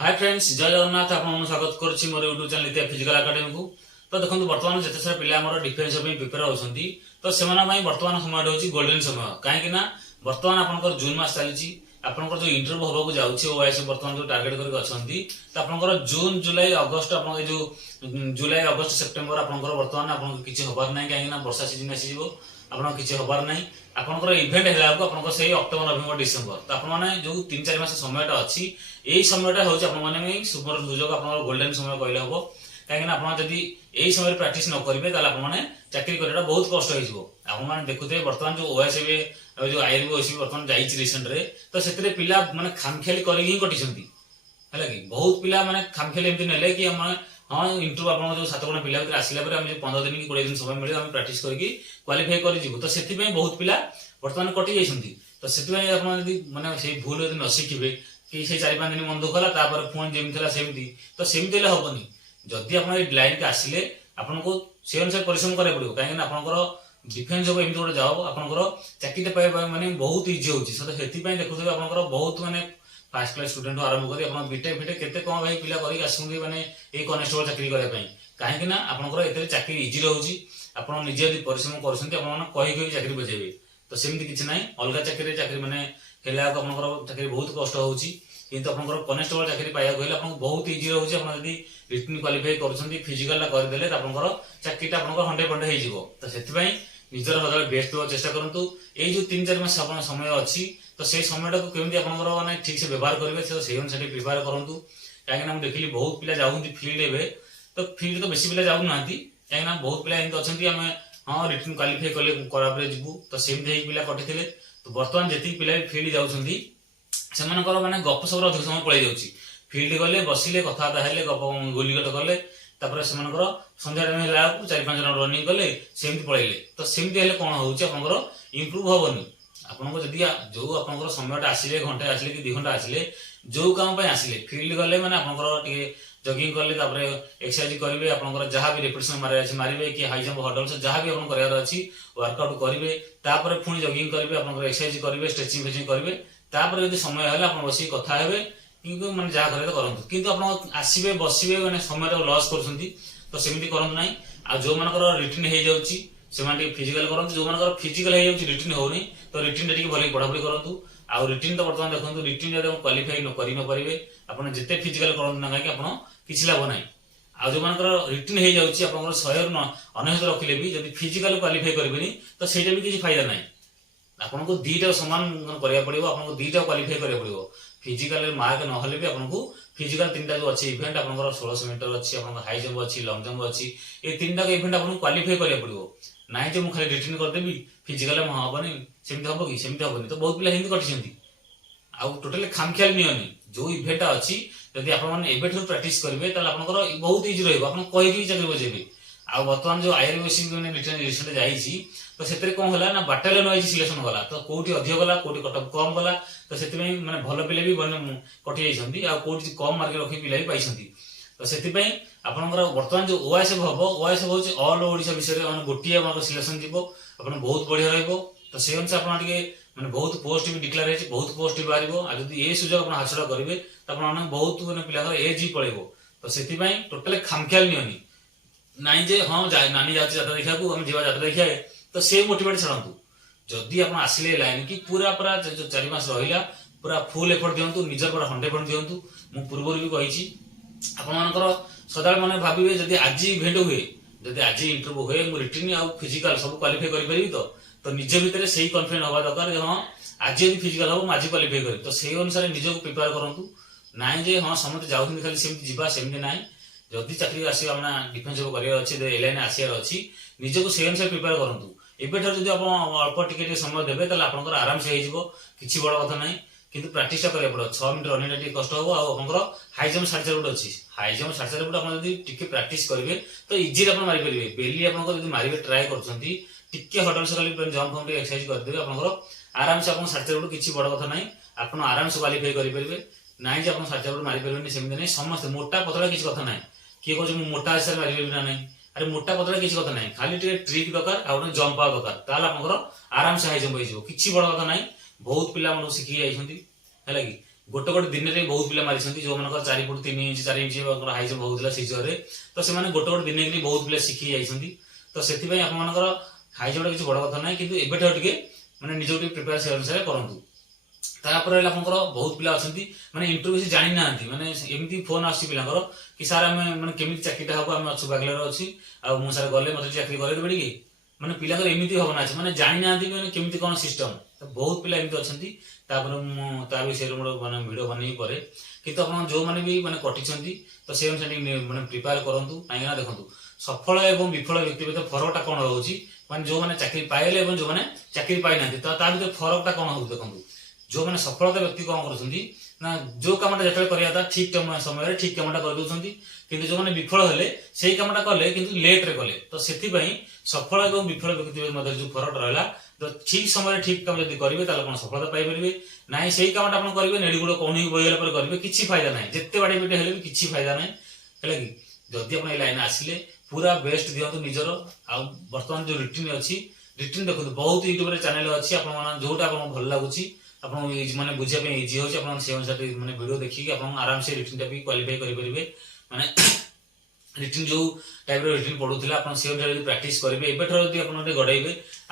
Hi friends, जय जगन्नाथ। आपन स्वागत करुच्ची मोर यूट्यूब चैनल इतिहास फिजिकल एकेडमी को। तो देखो बर्तमान जिते सारा पिला हमर डिफेंस प्रिपेयर होती तो से बर्तमान समय हूँ गोल्डन समय कहीं बर्तमान आपंकर जून मास चली आपंकर जो इंटरव्यू होगा जाऊँगी ओएस बर्तमान जो टार्गेट करके तो आपंकर जून जुलाई अगस्ट आप जो जुलाई अगस्ट सेप्टेम्बर आपंकर बर्तमान आप किसी हबार ना कहीं वर्षा सीजन आसीज आप किसी हबार ना आपंकर इवेंट है आपंकर से अक्टोबर नवेम्बर डिसेम्बर तो आप जो 3-4 मास समयटा अच्छी यही समयटा हूँ आप सुपर सुजोग आप गोल्डन समय कहले हम कहीं आप यही समय प्राक्ट न करेंगे आपने चाकरी करने बहुत कष्ट हो देखुए बर्तमान जो ओएस जो आईआरबी ओएस बर्तमान जाइए रिसेंट रे तो से पिला माने खामखियाली करके कटि है कि बहुत पिला माने खामखियाली एमती नेले कि हाँ इंटरव्यू आप जो 7 जण पिला आसला 15 दिन कि 20 दिन समय मिले प्राक्ट करके क्वालिफाई कर तो से बहुत पिला बर्तमान कटि जाइए तो से मैंने से भूल यदि न शिखे कि से 4-5 दिन मन दुख है पुणी जमी सेमती तो सेमती हेनी जदि आप लाइन के आसिले आपको से अनुसार परिश्रम करा पड़ो कहीं आप डिफेन्स हम एमती गोटे जॉब आपंकर चाकरी पाइबा माने बहुत इजी होती से देखुए आप बहुत माने फास्ट क्लास स्टूडेंट आरंभ कर बीटेक फिटेक केते कौन भाई पिला करके आसुँगी माने ये कनेस्टेबल चाकरी करने कहीं आपंकर एत चाकरी इजी रोचे आप निजे परिश्रम कर चाकरी बजेबे तो सेमती किसी ना अलग चाकरी मैंने चाकरी बहुत कष्ट होची किंतु आपंकर कनेस्टेबल चाकरी पाइबा गले आपको बहुत इजी रोचे आप रिटन क्वालिफाई कर फिजिकल करदे आपंकर चाकरी 100% हो तो से निजर सदा बेस्ट देवा चेष्टा करूँ ये जो 3-4 मास समय अच्छी तो से समय को केमी आप ठीक से व्यवहार करेंगे से अनुसार प्रिपेयर करूँ कहीं देखिए बहुत पिला जाऊँगी फील्ड एवं तो फील्ड तो बेसी पिला जाऊना कहीं बहुत पिला एमती अच्छा आम हाँ रिटन क्वालिफाई कले करापुर जीवु तो सेमती पिला कटि तो बर्तमान जी पिला फील्ड जाऊँगी से माने गप सब अधिक समय पड़े जाऊँगी फील्ड गले बसिले कथबार्ता गप गोलीगट कले से संध्या टाइम है 4-5 जन रनिंग कले सेमती पड़े तो सेमती कौन हो इम्प्रूव हेनी आपको जदि जो आप समयटा आसिले घंटे आसिले कि 2 घंटा आसिले जो काम आसिले फील्ड गले मैंने आपंकर जगिंग कले एक्सरसाइज करेंगे आप जहाँ भी रेपिटेशन मारे कि हाई जंप हडल्स जहाँ भी आप अच्छी वर्कआउट करेंगे पुणी जगिंग करेंगे आप एक्सरसाइज करेंगे स्ट्रेचिंग फेचिंग करेंगे जब समय है आप बस कथा हे कि मैंने जहाँ करें करूँ कि आप आसवे बसवे मैंने समय लॉस कर सेमती करूँ ना आ जो मान रिटर्न हो जाऊँगी से फिजिकल करूँ जो फिजिकल रिटर्न होनी तो रिटर्न टे भले पढ़ापढ़ी करूँ आउ रिटर्न तो बर्तमान देखो रिटर्न जब क्वालिफाई करेंगे आपने जिते फिजिकल करूँ ना कहीं आप किसी लाभ ना आ जो मान रिटर्न हो जाऊँगी आप 100 रखिले भी जब फिजिकल क्वालिफाई करेंगे तो सहीटा भी किसी फायदा ना आपको 2टा सामान करा पड़ो आपको 2टा क्वालिफाई करा पड़ो फिजिकल मार्क ना भी आपको फिजिकल 3टा जो अच्छी इवेंट आप 1600 मीटर अच्छी आप हाई जंप अच्छी लंग जंप अच्छी ये 3टा इवेंट आपको क्वालिफाई करा पड़ो ना जो मुझे रिटर्न करदेवी फिजिकल हेनी सेमती हम कि सेमती हेनी तो बहुत पिला हिंदी कटि आउ टोटाली खामखियाल नियनि जो इवेंटा अच्छी जदि आप प्राक्ट करेंगे आप बहुत इजी रही चाकरी बजेबे आ बर्तमान जो आईआरबी रिटर्न रिसेंट जाइए तो से कौन है ना बाटालियन वाइज सिलेक्शन गला तो कौटी अधिक गला कौटी कटअप कम गला तो से मैंने भल पिला भी कटि जाती कौटी कम मार्क रखी पिला भी पाई तो से आपंकर बर्तमान जो ओएसएफ हम ओएसएफ हूँ ऑल ओडिशा विषय में गोटे सिलेक्शन जीव आप बहुत बढ़िया रही से अनुसार आप मैंने बहुत पोस्ट भी डिक्लेयर है बहुत पोस्ट भी बाहर जब ये सुजोग आप हासिल करेंगे तो आप बहुत मैंने पिला एज ही पड़े तो से टोटाली खामखियाल नियनि नाई जे हाँ नानी जाती जात्रा देखा आम जा जात्रा देखा तो से मोटिवेट छाड़ू जदि आप आसिले लाइन कि पूरा पूरा जो 4 मास रहा पूरा फुल एफर्ट दिंतु निजर पूरा 100% दिंतु मुझे पूर्व भी कही आपर सदा मैंने भावे जब आज इवेंट हुए जब आज इंटरव्यू हुए मुझे रिटर्न आउ फिजिकल सब क्वालिफाई करें तो निज भितर से कन्फिडेंट हवा दरकार हाँ आज यदि फिजिकल हम आज क्वालिफाई करें तो से अनुसार निजक प्रिपेयर करूँ ना जे हाँ समस्त जाऊँ खाली सेमती जावा सेमती ना जदि चाकरी आसो डिफेन्स करार अच्छे एलाइन आसार अच्छी निजक से अनुसार प्रिपेयर करूँ एबेठार जब आप अल्प टिके समय देवे तो आप आराम से हो किसी बड़ कथा ना किंतु प्राक्टिस करा पड़ो 6 मिनट रनिंग कष्ट हम आपर हाई जंप 4.5 फुट अच्छी हाई जंप 4.5 फुट आप प्राक्टिस करेंगे तो इजी आप मारिपारे बेली आप मारे ट्राए कर हडल्स कल जंप हम एक्सरसाइज करदे आप आराम से आप 4.5 फुट किसी बड़ कथा ना आप आराम से क्वालिफाई करेंगे ना आप 4.5 फुट मारिपारे सेमती नहीं समस्त मोटा पतला किसी कथा ना किए कह मोटा हिसाब से मारे ना ना अरे मोटा पतला किसी कथा ना खाली ट्रिक दरकार आ जंप आ दरकार आप आराम से हाई जंप हो किसी बड़ कथा ना बहुत पिला शिखी जाती है कि गोटे गोटे दिन में बहुत पिला मारी जो मान 4 foot 3 inch 4 inch high jump होता सीजर तो से गोटे गोटे दिन में बहुत पिला शिखी जाइए तो से आपर हाई जंप किसी बड़ कथा ना कि एबे मैंने निज प्रिपेयर से अनुसार करूँ तापर बहुत पिला अच्छा मैंने इंटरव्यू से जानी ना मैंने एमती फोन आसी पिलांकर कि सार आम मैंने केमी चाकरी हम आम अच्छु बांग्लार अच्छी आउ सार गले मतलब चाकरी करे पड़े कि मैंने पिला एमती भावना अच्छे मैंने जानी ना मैंने केमी कौन सिस्टम तो बहुत पिला एमती अच्छा मुझे विषय मैंने भिड बन परे कि जो मैंने भी मैंने कटिंट तो से अनुसार मैंने प्रिपेयर करूँ कहीं देखो सफल और विफल व्यक्ति फरकटा कौन रोचे मैंने जो मैंने चाकरी पाइले जो मैंने चाकरी पाई ना तो फरकटा कौन हो देखो जो मैंने सफलता व्यक्ति कौन कर जो कमटा जो करवा ठीक समय ठीक कमटा कर किंतु जो मैंने विफल हेले से कमटा कले कि लेट्रे कले तो से सफल और विफल व्यक्ति मध्य जो फरक रहा तो ठीक समय ठीक काम जब करेंगे कौन सफलता पाइपर ना से कमटा आप करेंगे नेड़ी गुड़ कौन बहीगला करेंगे किसी फायदा ना जिते बाड़ी पिटे हेल्ले भी किसी फायदा ना है कि जदि आप लाइन आसिले पूरा बेस्ट दिंतु निजर आ बर्तमान जो रिटिन अच्छी रिटिन देखो बहुत यूट्यूब चैनल अच्छी आप जोटा आप भल लगुच मैंने बुझापी इजी हो से अनुसार मैंने वीडियो देखिए आप आराम से रिटिन भी क्वालिफाई करेंगे मैंने रिटिन जो टाइप रिटिन पढ़ुला आप से अनुसार प्राक्ट करेंगे एबेठी आप गड़े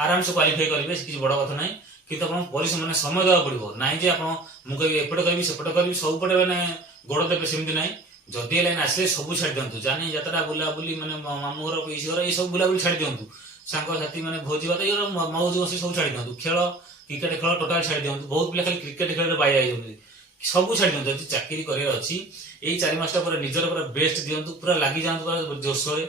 आराम से क्वालिफाई करेंगे किसी बड़ कथा ना कि परिश्रम मैंने समय देवा पड़ो ना जे आप मुझे एपटे करी सेपटे करी सबुपटे मैंने गोड़ देवे सेमती ना जदि लाइन आसे सब छाड़ दिंतु जानी यात्रा बुलाबुली मैंने मामू घर पीसी घर ये सब बुलाबुली छाड़ दिंतु सांगसाथी मैंने भोजी भात ये मौज मस्ती सब छाड़ दिंतु खेल क्रिकेट खेल टोटाल छाड़ दिंतु बहुत पिला खाली क्रिकेट खेल बाई आई सब छाड़ दिंतु जब चाकरी करार अच्छी यही 4 मास पूरा निजर पूरा बेस्ट दिंतु पूरा लगी जातु पूरा जोशरे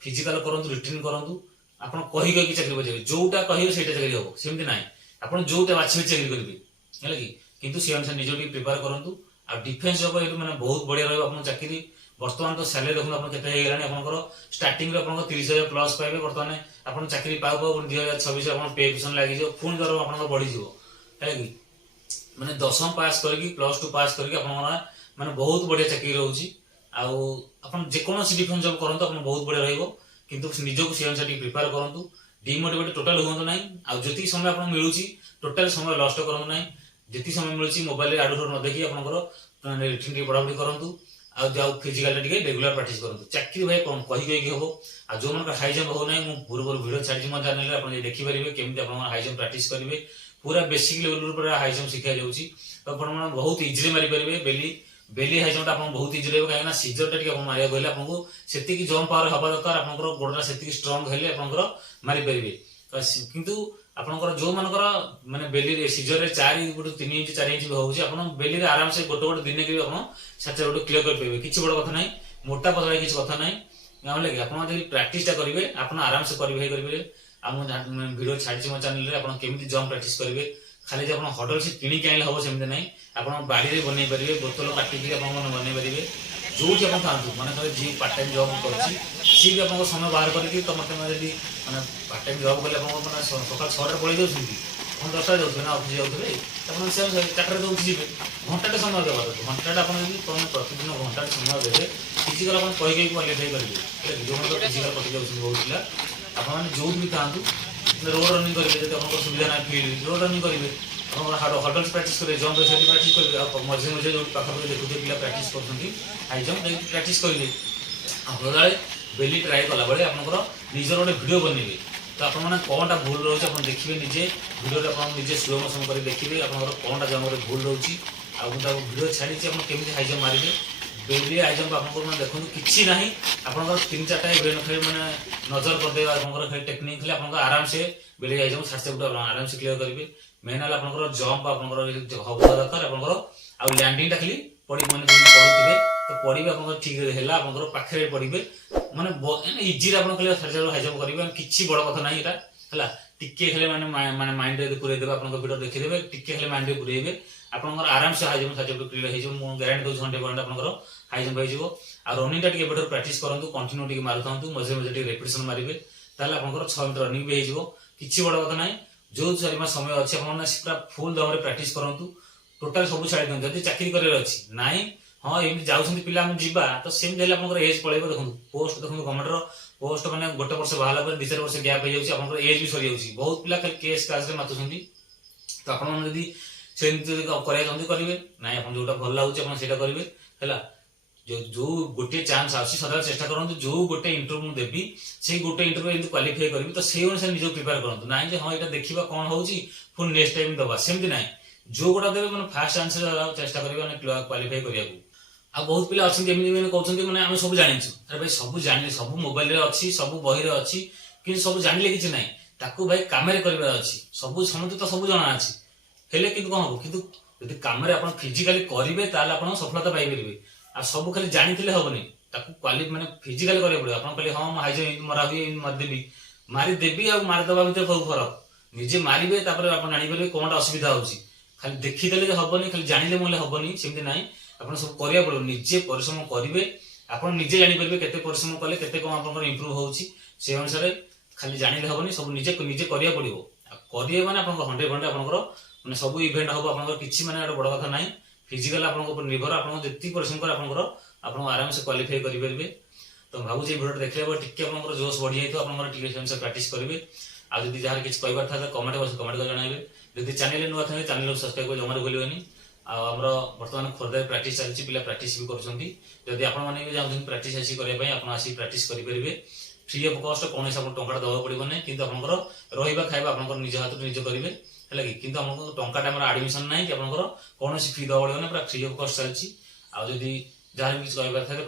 फिजिकाल करूँ रिटिन करूँ आप कही चाकरी बजे जोटा कहे से चाकरी हम सेमती ना आप जोटा बाछी चाकरी करेंगे है कि से अनुसार निज प्रिपेयर करूँ आ डिफेन्स जब ये मैंने बहुत बढ़िया रहा चाकरी बर्तमान तो सैलरी देखो आप स्टार्टिंग 30,000 प्लस पाइबे बर्तमान आप चाकरी पाऊ पाऊ 2026 पे पिशन लगी पुणी दर आप बढ़ीज है कि मैंने 10वीं पास करके +2 पास करके मैंने बहुत बढ़िया चाकरी रोचे आकोसी डिफेन्स जब करूँ आप बहुत बढ़िया रही निजक से अनुसार प्रिपेयर करूँ डिमोटिवेट टोटाल हूँ ना आती समय आप मिलूँ टोटाल समय लस्ट करूँ ना जी समय मिलूँ मोबाइल आडू न देखिए आप रिटिन पढ़ापढ़ी करूँ आउ फिजिकाल रेगुलर प्राक्ट करूँ चाकरी भाई कौन कही हम आ जो मन हाई जंप हो ना मुझे पूर्व भिडियो छाड़ी मो चैनल आप देखिपारे केमी आप हाई जंप प्राक्ट करेंगे पूरा बेसिक लेवल पूरा हाई जंप शिखा जाऊँगी तो आप बहुत इजिली मारिपारे बेली बेली हाई जंप आप बहुत इजी रहा कहीं सीजर टा मारे गले आपको से जंप पावर हवा दरकार आप गोड़ा से स्ट्रंग हेल्ले आप मारिपारे किंतु आपंकर जो मानकर मैंने बेली सीजर 4 फुट 3 इंच 4 इंच भी हो बेली आराम से गोटे गोटे दिन के आप गोटे क्लियर करेंगे किसी बड़ कथा ना मोटा पतला किसी कथा ना कि आप प्राक्ट करेंगे आप आराम से करेंगे भिडियो छाड़ी मो चैनल आप केमी जंप प्राक्ट करेंगे खाली जो आप हडल से किणी आने हम सेमती ना आप बाड़ी बनई पारे बोतल काटिक बनई पारे जो आप था मैंने कहे जी पार्ट टाइम जब कर सी भी आप समय बाहर करके तो मतलब मैंने पार्ट टाइम जब कले मैंने सकाल 6 पलि जाऊँ हम 10टा जाऊँ ना अफिस जाऊँगे आप चार्टे दौड़ जी घंटाटे समय देवा घंटाटा आप प्रतिदिन घंटाटे समय देते फिजिकाल आप कही क्वालिफाई करेंगे जो फिजिकाल कटि जाऊँ बहुत पिला आपने जो भी था रोड रनिंग करेंगे जब आप सुविधा ना फील्ड रोड रनिंग करेंगे हडल प्राक्ट करेंगे जंप प्राक्ट करेंगे मझे मझे जो पाखे देखते पिला प्राक्ट कर हाई जंप प्राक्ट करेंगे आप बेली ट्राए कला बेले आप निजर गोटे भिड बनइबे तो आपने कौनटा भूल रोचे आप देखिए निजे भिडियो आप निजे स्लो मोशन कर देखिए आप कौनटा जंप भूल रोचे आपको भिडियो छाड़ी आप केमी हाई जंप मारे बेली हाई जंप आपको देखो किसी ना आप 3-4टा ब्रेन खेल मैंने नजर करदे आप टेक्निक खेल आप आराम से बेली हाई जंप 60 फुट आराम से क्लियर करेंगे मेन है आप जंप आप दरकार आप लैंडिंग खाली पड़ी मैंने पढ़ुवे तो पढ़े आप ठीक है आप पाखे पढ़े मैंने इजी आप हाई जंप करेंगे किसी बड़ कथा ना यहाँ टिके खेले मैंने माइंड पूरेदेवे आप भिडियो देखीदे टिके खेले माइंड पूरेबे आप आराम से हाई जंप क्लियर हो ग्यारंटी दूसरी घंटे पर आप हाई जंप हो रनिंग टा प्राक्ट करूँ कंटिन्यू मारुता मझे मझे रेपिटेसन मारे ताल आप 6 मीटर रनिंग भी हो किसी बड़ कथा ना जो 4 मास समय अच्छे पूरा फुल दम प्राक्ट करूँ टोटाल सब छाड़ दिखाते जब चाकरी कर ना हाँ एमती जाऊँ पिला जीवा तो सेमती आप एज पड़े देखो पोस्ट देखो गवर्नमेंट पोस्ट मैंने गोटे वर्ष बाहर 2-4 वर्ष गैप हो जाए एज भी सरी जाऊँगी बहुत पिला केस कास मातुंट तो आप ସେମିତି ଯଦି କରିବା ଚାହୁଁଛନ୍ତି କରିବେ, ନାଇଁ ଆପଣ ଯୋଉଟା ଭଲ ଲାଗୁଛି ଆପଣ ସେଇଟା କରିବେ ହେଲା। ଯୋଉ ଗୋଟିଏ ଚାନ୍ସ ଆସୁଛି ସଦାବେଳେ ଚେଷ୍ଟା କରନ୍ତୁ ଯୋଉ ଗୋଟେ ଇଣ୍ଟରଭ୍ୟୁ ମୁଁ ଦେବି ସେଇ ଗୋଟେ ଇଣ୍ଟରଭ୍ୟୁ ଯେମିତି କ୍ୱାଲିଫାଇ କରିବି, ତ ସେଇ ଅନୁସାରେ ନିଜକୁ ପ୍ରିପେୟାର କରନ୍ତୁ। ନାହିଁ ଯେ ହଁ ଏଇଟା ଦେଖିବା କଣ ହଉଛି ପୁଣି ନେକ୍ସଟ ଟାଇମ ଦବା, ସେମିତି ନାହିଁ। ଯୋଉ ଗୋଟା ଦେବେ ମାନେ ଫାଷ୍ଟ ଆନ୍ସର ଚେଷ୍ଟା କରିବେ ମାନେ କ୍ୱାଲିଫାଇ କରିବାକୁ। ଆଉ ବହୁତ ପିଲା ଅଛନ୍ତି ଏମିତି ମାନେ କହୁଛନ୍ତି ମାନେ ଆମେ ସବୁ ଜାଣିଛୁ। ଆରେ ଭାଇ ସବୁ ଜାଣିଲେ, ସବୁ ମୋବାଇଲରେ ଅଛି, ସବୁ ବହିରେ ଅଛି, କିନ୍ତୁ ସବୁ ଜାଣିଲେ କିଛି ନାହିଁ। ତାକୁ ଭାଇ କାମରେ କରିବାର ଅଛି। ସବୁ ସମସ୍ତେ ତ ସବୁ ଜଣା ଅଛି, ହେଲେ କିନ୍ତୁ କଣ ହବ, କିନ୍ତୁ ଯଦି କାମରେ ଆପଣ ଫିଜିକାଲି କରିବେ ତାହେଲେ ଆପଣ ସଫଳତା ପାଇପାରିବେ। ଆଉ ସବୁ ଖାଲି ଜାଣିଥିଲେ ହବନି, ତାକୁ ମାନେ ଫିଜିକାଲି କରିବାକୁ ପଡିବ। ଆପଣ କହିଲେ ହଁ ମୁଁ ହାଇ ଜମ୍ପ ମରା ହୁଏ ମାରିଦେବି, ମାରିଦେବି ଆଉ ମାରିଦବା ଭିତରେ ବହୁତ ଫରକ। ନିଜେ ମାରିବେ ତାପରେ ଆପଣ ଜାଣିପାରିବେ କଣଟା ଅସୁବିଧା ହଉଛି। ଖାଲି ଦେଖିଦେଲେ ଯେ ହବନି, ଖାଲି ଜାଣିଲେ ମଲେ ହବନି, ସେମିତି ନାହିଁ। ଆପଣ ସବୁ କରିବାକୁ ପଡିବ, ନିଜେ ପରିଶ୍ରମ କରିବେ। ଆପଣ ନିଜେ ଜାଣିପାରିବେ କେତେ ପରିଶ୍ରମ କଲେ କେତେ କଣ ଆପଣଙ୍କର ଇମ୍ପ୍ରୁଭ ହଉଛି। ସେ ଅନୁସାରେ ଖାଲି ଜାଣିଲେ ହବନି, ସବୁ ନିଜେ ନିଜେ କରିବାକୁ ପଡିବ। ଆଉ କରିବେ ମାନେ ଆପଣଙ୍କ 100% ଆପଣଙ୍କର ମାନେ ସବୁ ଇଭେଣ୍ଟ ହବ ଆପଣଙ୍କର, କିଛି ମାନେ ଗୋଟେ ବଡ କଥା ନାହିଁ। ଫିଜିକାଲ ଆପଣଙ୍କ ଉପରେ ନିର୍ଭର, ଆପଣଙ୍କ ଯେତିକି ପରିଶ୍ରମ করে ଆପଣଙ୍କର ଆପଣ ଆରାମସେ କ୍ୱାଲିଫାଇ କରିପାରିବେ। ତ ଭାବୁଛି এই ଭିଡିଓଟା ଦେଖିଲା ପରେ ଟିକେ ଆପଣଙ୍କର ଜୋଶ ବଢିଯାଇଥିବ, ଆପଣଙ୍କର ଟିକେ ସେମିତି ପ୍ରାକ୍ଟିସ କରିବେ। ଆଉ ଯଦି ଯାହାର କିଛି କହିବାର ଥାଏ କମେଣ୍ଟ କରି ଜଣାଇବେ। ଯଦି ଚ୍ୟାନେଲରେ ନୂଆ ଥାନ୍ତି ଚ୍ୟାନେଲକୁ ସବସ୍କ୍ରାଇବ କରି ଜମାରୁ ଭୁଲିବେନି। ଆଉ ଆମର ବର୍ତ୍ତମାନ ଖୋର୍ଦ୍ଧାରେ ପ୍ରାକ୍ଟିସ ଚାଲିଛି, ପିଲା ପ୍ରାକ୍ଟିସ ବି କରୁଛନ୍ତି। ଯଦି ଆପଣମାନେ ବି ଚାହୁଁଛନ୍ତି ପ୍ରାକ୍ଟିସ ଆସି କରିବା ପାଇଁ, ଆପଣ ଆସି ପ୍ରାକ୍ଟିସ କରିପାରିବେ ଫ୍ରି ଅଫ୍ କଷ୍ଟ। କୌଣସି ଆପଣ ଟଙ୍କାଟା ଦେବାକୁ ପଡିବ ନାହିଁ, କିନ୍ତୁ ଆପଣଙ୍କର ରହିବା ଖାଇବା ଆପଣଙ୍କର ନିଜ ହାତରୁ ନିଜେ କରିବେ ହେଲା କି। କିନ୍ତୁ ଆମକୁ ଟଙ୍କାଟା ଆମର ଆଡମିସନ ନାହିଁ କି ଆପଣଙ୍କର କୌଣସି ଫି ଦେବାକୁ ପଡିବ ନାହିଁ, ପୁରା ଫ୍ରି ଅଫ୍ କଷ୍ଟ ଚାଲିଛି। ଆଉ ଯଦି ଯାହାର କିଛି କହିବାର ଥାଏ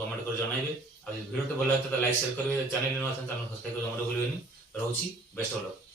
କମେଣ୍ଟ କରି ଜଣାଇବେ। ଆଉ ଯଦି ଭିଡିଓଟି ଭଲ ଲାଗିଥାଏ ଲାଇକ୍ ସେୟାର କରିବେ, ଚ୍ୟାନେଲ ନୂଆ ଥାନ୍ତି ଚ୍ୟାନେଲ ସବସ୍କ୍ରାଇବ କରି ଜମାରୁ ଭୁଲିବେନି। ରହୁଛି, ବେଷ୍ଟ ଅଫ୍ ଲକ୍।